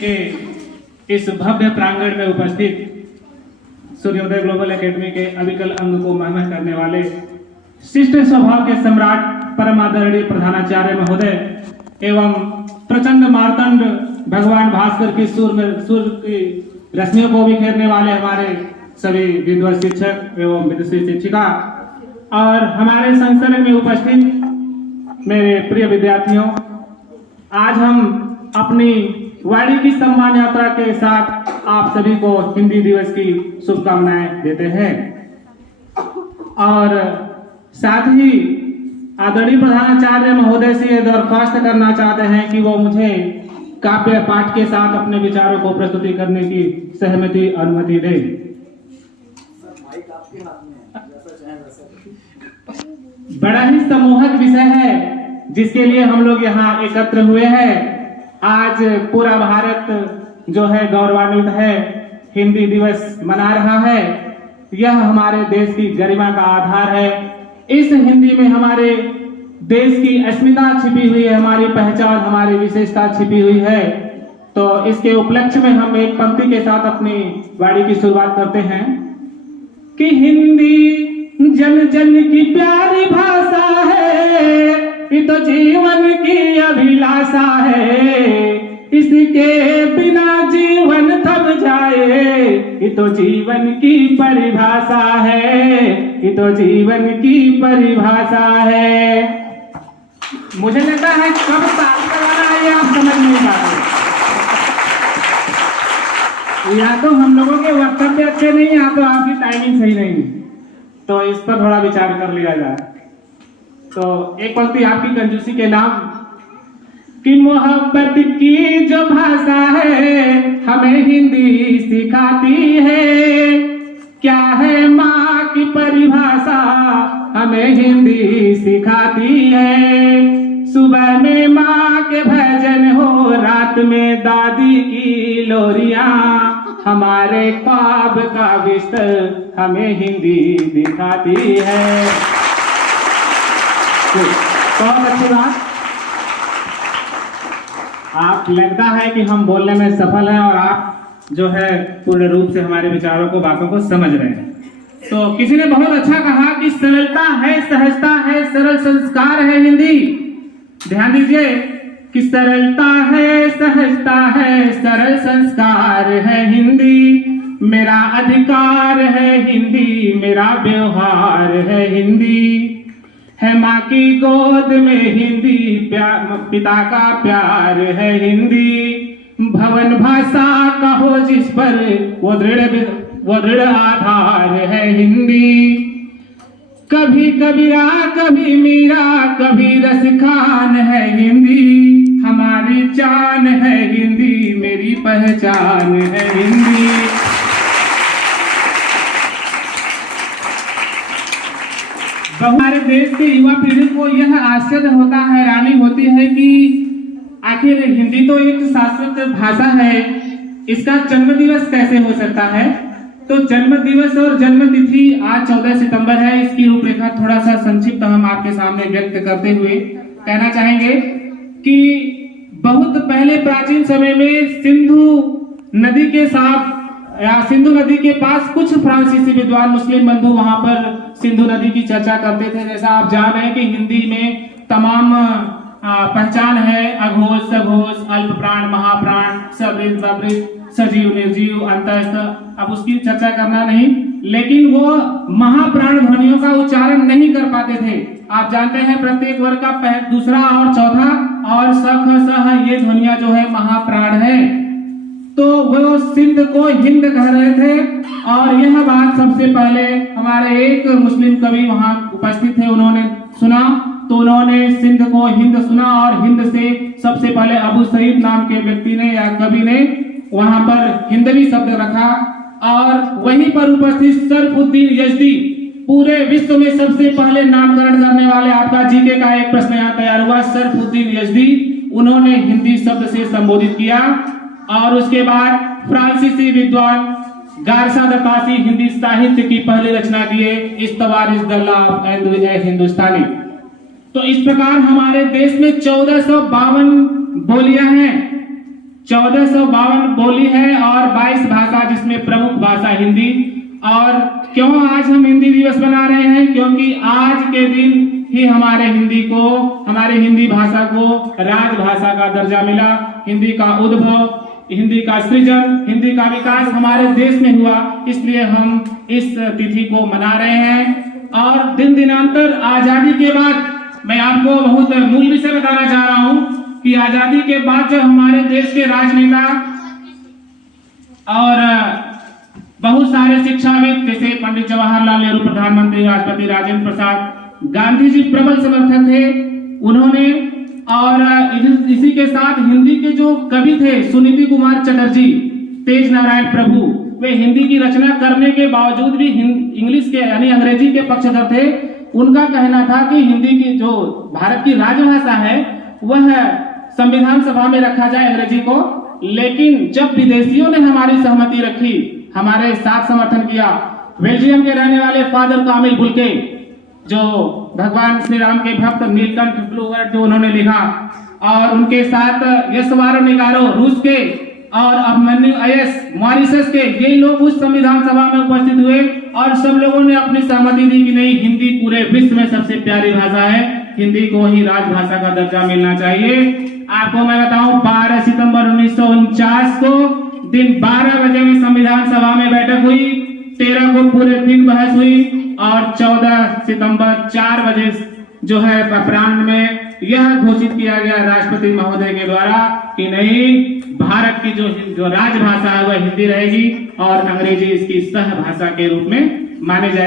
के इस भव्य प्रांगण में उपस्थित सूर्योदय ग्लोबल एकेडमी के अविकल अंग को महिमा करने वाले शिष्ट स्वभाव के सम्राट परम आदरणीय प्रधानाचार्य महोदय एवं प्रचंड मार्तंड भगवान भास्कर की सूर्य की रश्मियों को बिखेरने वाले हमारे सभी विद्वत शिक्षक एवं विदुषी शिक्षिका और हमारे संस्थान में उपस्थित मेरे प्रिय विद्यार्थियों, आज हम अपनी वाणी की सम्मान यात्रा के साथ आप सभी को हिंदी दिवस की शुभकामनाएं देते हैं और साथ ही आदरणीय प्रधानाचार्य महोदय से यह दरख्वास्त करना चाहते हैं कि वो मुझे काव्य पाठ के साथ अपने विचारों को प्रस्तुति करने की सहमति अनुमति दे। बड़ा ही सम्मोहक विषय है जिसके लिए हम लोग यहाँ एकत्र हुए हैं। आज पूरा भारत जो है गौरवान्वित है, हिंदी दिवस मना रहा है। यह हमारे देश की गरिमा का आधार है। इस हिंदी में हमारे देश की अस्मिता छिपी हुई है, हमारी पहचान, हमारी विशेषता छिपी हुई है। तो इसके उपलक्ष्य में हम एक पंक्ति के साथ अपनी वाणी की शुरुआत करते हैं कि हिंदी जन जन की प्यारी भाषा है, ये तो जीवन की अभिलाषा है, इसके बिना जीवन थम जाए, ये तो जीवन की परिभाषा है, ये तो जीवन की परिभाषा है। मुझे लगता है कब ताली बजाना है ये आप समझ नहीं पाते, या तो हम लोगों के वक्तव्य अच्छे नहीं, या तो आपकी टाइमिंग सही नहीं, तो इस पर थोड़ा विचार कर लिया जाए। तो एक पंक्ति आपकी कंजूसी के नाम कि मोहब्बत की जो भाषा है हमें हिंदी सिखाती है, क्या है माँ की परिभाषा हमें हिंदी सिखाती है। सुबह में माँ के भजन हो, रात में दादी की लोरियां, हमारे ख्वाब का बिस्तर हमें हिंदी दिखाती है। बहुत अच्छी बात। आप लगता है कि हम बोलने में सफल हैं और आप जो है पूर्ण रूप से हमारे विचारों को, बातों को समझ रहे हैं। तो किसी ने बहुत अच्छा कहा कि सरलता है, सहजता है, सरल संस्कार है हिंदी। ध्यान दीजिए कि सरलता है, सहजता है, सरल संस्कार है हिंदी। मेरा अधिकार है हिंदी, मेरा व्यवहार है हिंदी। है माँ की गोद में हिंदी, पिता का प्यार है हिंदी। भवन भाषा कहो जिस पर वो दृढ़ आधार है हिंदी। कभी कबीरा, कभी मीरा, कभी रस खान है हिंदी। हमारी जान है हिंदी, मेरी पहचान है हिंदी। हमारे देश के युवा पीढ़ी को यह आश्चर्य होता है, हैरानी होती है कि आखिर हिंदी तो एक शाश्वत भाषा है, इसका जन्म दिवस कैसे हो सकता है। तो जन्म दिवस और जन्म तिथि आज 14 सितंबर है। इसकी रूपरेखा थोड़ा सा संक्षिप्त हम आपके सामने व्यक्त करते हुए कहना चाहेंगे कि बहुत पहले प्राचीन समय में सिंधु नदी के साथ या सिंधु नदी के पास कुछ फ्रांसीसी विद्वान मुस्लिम बंधु वहां पर सिंधु नदी की चर्चा करते थे। जैसा आप जान रहे हैं कि हिंदी में तमाम पहचान है, अघोष, सघोष, अल्प प्राण, महाप्राण, सबृत, बबृत, सजीव, निर्जीव, अंतस्थ। अब उसकी चर्चा करना नहीं, लेकिन वो महाप्राण ध्वनियों का उच्चारण नहीं कर पाते थे। आप जानते हैं प्रत्येक वर्ग का दूसरा और चौथा और सख, सह, ये ध्वनियां जो है महाप्राण है। तो वो सिंध को हिंद कह रहे थे और यह बात सबसे पहले हमारे एक मुस्लिम कवि वहां उपस्थित थे, उन्होंने सुना तो उन्होंने सिंध को हिंद सुना और हिंद से सबसे पहले अबू सईद नाम के व्यक्ति ने या कवि ने वहां पर हिंदवी शब्द रखा और वहीं पर उपस्थित सरफुद्दीन यजदी, पूरे विश्व में सबसे पहले नामकरण करने वाले, आपका जीके का एक प्रश्न यहाँ तैयार हुआ, सरफुद्दीन यजदी, उन्होंने हिंदी शब्द से संबोधित किया। और उसके बाद फ्रांसीसी विद्वान गारसा दतासी हिंदी साहित्य की पहली रचना किए, इस्तवारिस द लॉ ऑफ हिंदुस्तानी। तो इस प्रकार हमारे देश में 1452 बोलियां हैं, 1452 बोली है और 22 भाषा, जिसमें प्रमुख भाषा हिंदी। और क्यों आज हम हिंदी दिवस मना रहे हैं? क्योंकि आज के दिन ही हमारे हिंदी भाषा को राजभाषा का दर्जा मिला। हिंदी का उद्भव, हिंदी का सृजन, हिंदी का विकास हमारे देश में हुआ, इसलिए हम इस तिथि को मना रहे हैं। और दिन दिनांतर आजादी के बाद मैं आपको बहुत मूल विषय बताना चाह रहा हूं कि आजादी के बाद जब हमारे देश के राजनेता और बहुत सारे शिक्षाविद, जैसे पंडित जवाहरलाल नेहरू प्रधानमंत्री, राष्ट्रपति राजेंद्र प्रसाद, गांधी जी प्रबल समर्थक थे उन्होंने, और इसी के साथ हिंदी के जो कवि थे सुनीति कुमार चटर्जी, तेज नारायण प्रभु, वे हिंदी की रचना करने के बावजूद भी इंग्लिश के यानी अंग्रेजी के पक्षधर थे। उनका कहना था कि हिंदी की जो भारत की राजभाषा है वह संविधान सभा में रखा जाए अंग्रेजी को। लेकिन जब विदेशियों ने हमारी सहमति रखी, हमारे साथ समर्थन किया, बेल्जियम के रहने वाले फादर कामिल बुल्के, जो भगवान श्री राम के भक्त, नीलकंठ ब्लूबर्ड जो उन्होंने लिखा, और उनके साथ यशवारो निगारो रूस के, और अभिमन्यु अयस मॉरिशस के, ये लोग उस संविधान सभा में उपस्थित हुए और सब लोगों ने अपनी सहमति दी कि नहीं, हिंदी पूरे विश्व में सबसे प्यारी भाषा है, हिंदी को ही राजभाषा का दर्जा मिलना चाहिए। आपको मैं बताऊं, 12 सितंबर 1949 को दिन 12 बजे में संविधान सभा में बैठक हुई, 13 को पूरे दिन बहस हुई और 14 सितंबर 4 बजे जो है अपराह्न में यह घोषित किया गया राष्ट्रपति महोदय के द्वारा कि नहीं, भारत की जो राजभाषा है वह हिंदी रहेगी और अंग्रेजी इसकी सह भाषा के रूप में माने जाए।